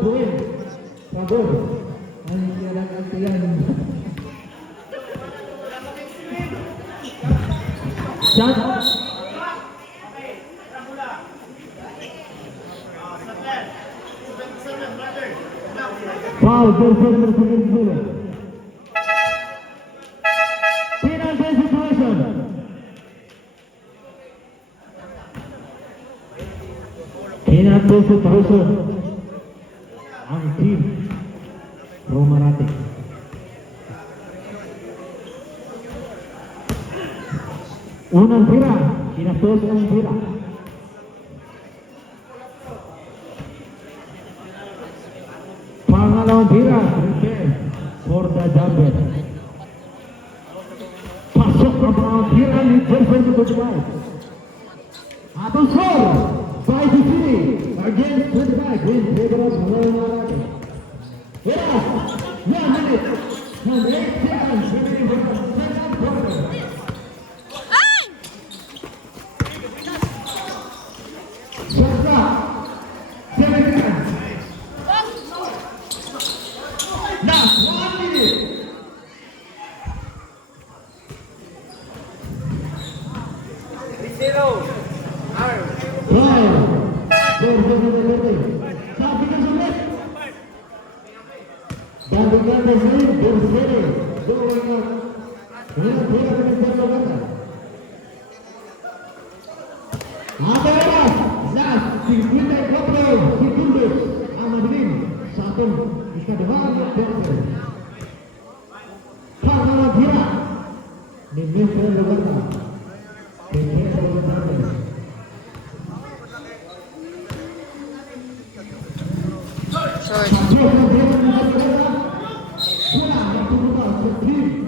Buin. Pagod. Ay, kaya nagkantiyan. Shot. Foul, defender second zero. Penalty situation. Penalty situation. Ang team Romarate. Unang tira, kinastos ang tira. Pangalawang tira, prepare for the jumper. Pasok ang pangalawang tira ni Jefferson to the right. Atong score, 5-3 against 25 in favor of Romarate. Yes, 1 minute and 8 seconds remaining for the second quarter. Shot, 7 seconds. Last 1 minute. Dan dengan mesin berseri dengan bola berjalan. Ada last 54 sekundes Amadrin satu bisa dewan berjalan. Karena dia di mesin berjalan. Sorry.